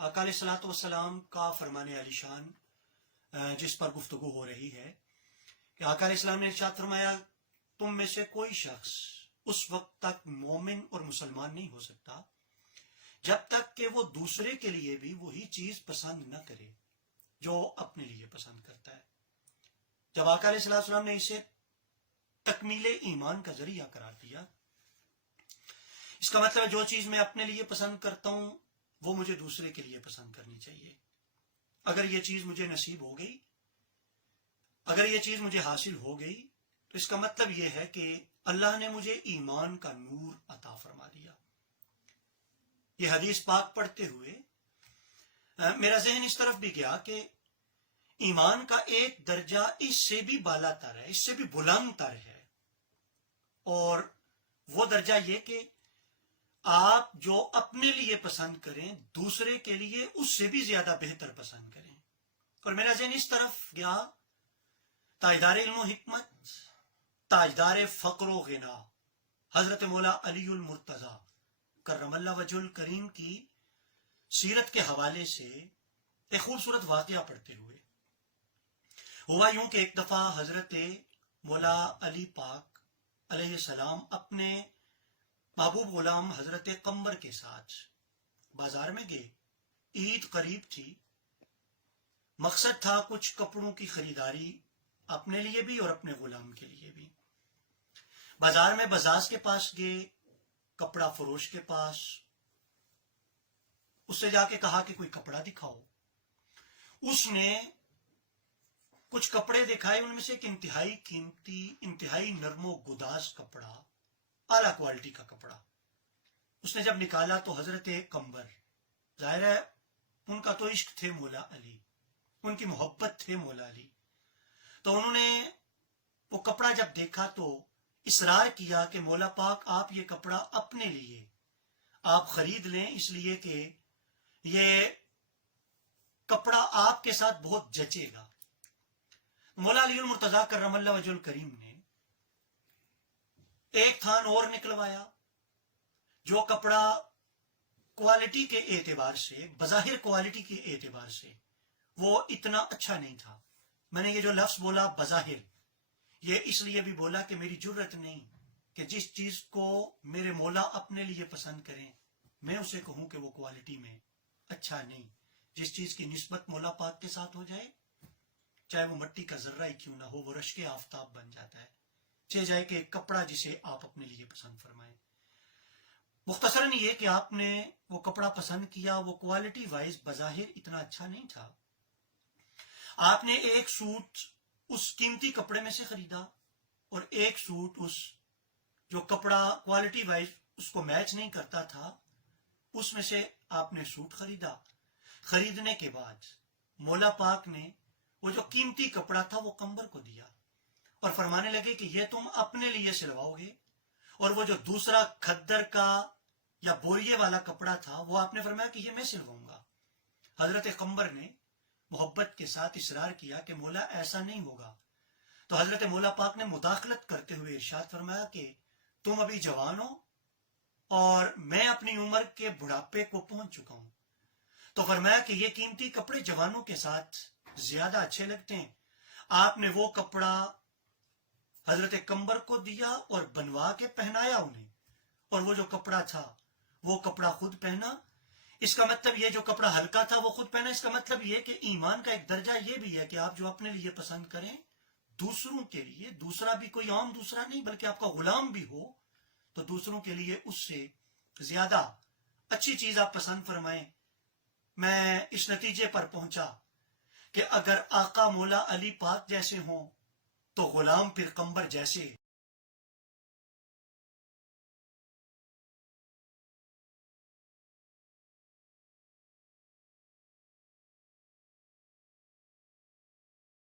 آقا علیہ الصلوۃ والسلام کا فرمان علی شان جس پر گفتگو ہو رہی ہے کہ آقا علیہ السلام نے ارشاد فرمایا، تم میں سے کوئی شخص اس وقت تک مومن اور مسلمان نہیں ہو سکتا جب تک کہ وہ دوسرے کے لیے بھی وہی چیز پسند نہ کرے جو اپنے لیے پسند کرتا ہے۔ جب آقا علیہ السلام نے اسے تکمیل ایمان کا ذریعہ قرار دیا، اس کا مطلب ہے جو چیز میں اپنے لیے پسند کرتا ہوں وہ مجھے دوسرے کے لیے پسند کرنی چاہیے۔ اگر یہ چیز مجھے نصیب ہو گئی، اگر یہ چیز مجھے حاصل ہو گئی، تو اس کا مطلب یہ ہے کہ اللہ نے مجھے ایمان کا نور عطا فرما دیا۔ یہ حدیث پاک پڑھتے ہوئے میرا ذہن اس طرف بھی گیا کہ ایمان کا ایک درجہ اس سے بھی بالا تر ہے، اس سے بھی بلند تر ہے، اور وہ درجہ یہ کہ آپ جو اپنے لیے پسند کریں دوسرے کے لیے اس سے بھی زیادہ بہتر پسند کریں۔ اور میرا ذہن اس طرف گیا، تاجدار علم و حکمت، تاجدار فقر و غنا، حضرت مولا علی المرتضی کرم اللہ وجہ الکریم کی سیرت کے حوالے سے ایک خوبصورت واقعہ پڑھتے ہوئے ہوا یوں کہ ایک دفعہ حضرت مولا علی پاک علیہ السلام اپنے محبوب غلام حضرت قمبر کے ساتھ بازار میں گئے۔ عید قریب تھی، مقصد تھا کچھ کپڑوں کی خریداری اپنے لیے بھی اور اپنے غلام کے لیے بھی۔ بازار میں بزاز کے پاس گئے، کپڑا فروش کے پاس، اس سے جا کے کہا کہ کوئی کپڑا دکھاؤ۔ اس نے کچھ کپڑے دکھائے، ان میں سے ایک انتہائی قیمتی، انتہائی نرم و گداز کپڑا، اعلیٰ کوالٹی کا کپڑا اس نے جب نکالا تو حضرت قمبر، ظاہر ہے ان کا تو عشق تھے مولا علی، ان کی محبت تھے مولا علی، تو انہوں نے وہ کپڑا جب دیکھا تو اصرار کیا کہ مولا پاک آپ یہ کپڑا اپنے لیے آپ خرید لیں، اس لیے کہ یہ کپڑا آپ کے ساتھ بہت جچے گا۔ مولا علی المرتضی کرم اللہ وجہ الکریم نے ایک تھان اور نکلوایا، جو کپڑا کوالٹی کے اعتبار سے، بظاہر کوالٹی کے اعتبار سے وہ اتنا اچھا نہیں تھا۔ میں نے یہ جو لفظ بولا بظاہر، یہ اس لیے بھی بولا کہ میری جرت نہیں کہ جس چیز کو میرے مولا اپنے لیے پسند کریں میں اسے کہوں کہ وہ کوالٹی میں اچھا نہیں۔ جس چیز کی نسبت مولا پاک کے ساتھ ہو جائے، چاہے وہ مٹی کا ذرہ ہی کیوں نہ ہو، وہ رشک آفتاب بن جاتا ہے، چاہے جائے کہ ایک کپڑا جسے آپ اپنے لیے پسند فرمائیں۔ مختصراً یہ کہ آپ نے وہ کپڑا پسند کیا، وہ کوالٹی وائز بظاہر اتنا اچھا نہیں تھا۔ آپ نے ایک سوٹ اس قیمتی کپڑے میں سے خریدا اور ایک سوٹ اس جو کپڑا کوالٹی وائز اس کو میچ نہیں کرتا تھا اس میں سے آپ نے سوٹ خریدا۔ خریدنے کے بعد مولا پاک نے وہ جو قیمتی کپڑا تھا وہ قمبر کو دیا اور فرمانے لگے کہ یہ تم اپنے لیے سلواؤ گے، اور وہ جو دوسرا کھدر کا یا بوریے والا کپڑا تھا وہ آپ نے فرمایا کہ یہ میں سلواؤں گا۔ حضرت قمبر نے محبت کے ساتھ اصرار کیا کہ مولا ایسا نہیں ہوگا، تو حضرت مولا پاک نے مداخلت کرتے ہوئے ارشاد فرمایا کہ تم ابھی جوان ہو اور میں اپنی عمر کے بڑھاپے کو پہنچ چکا ہوں، تو فرمایا کہ یہ قیمتی کپڑے جوانوں کے ساتھ زیادہ اچھے لگتے ہیں۔ آپ نے وہ کپڑا حضرت قمبر کو دیا اور بنوا کے پہنایا انہیں، اور وہ جو کپڑا تھا وہ کپڑا خود پہنا۔ اس کا مطلب یہ جو کپڑا ہلکا تھا وہ خود پہنا۔ اس کا مطلب یہ کہ ایمان کا ایک درجہ یہ بھی ہے کہ آپ جو اپنے لیے پسند کریں دوسروں کے لیے، دوسرا بھی کوئی عام دوسرا نہیں بلکہ آپ کا غلام بھی ہو، تو دوسروں کے لیے اس سے زیادہ اچھی چیز آپ پسند فرمائیں۔ میں اس نتیجے پر پہنچا کہ اگر آقا مولا علی پاک جیسے ہوں تو غلام پھر قمبر جیسے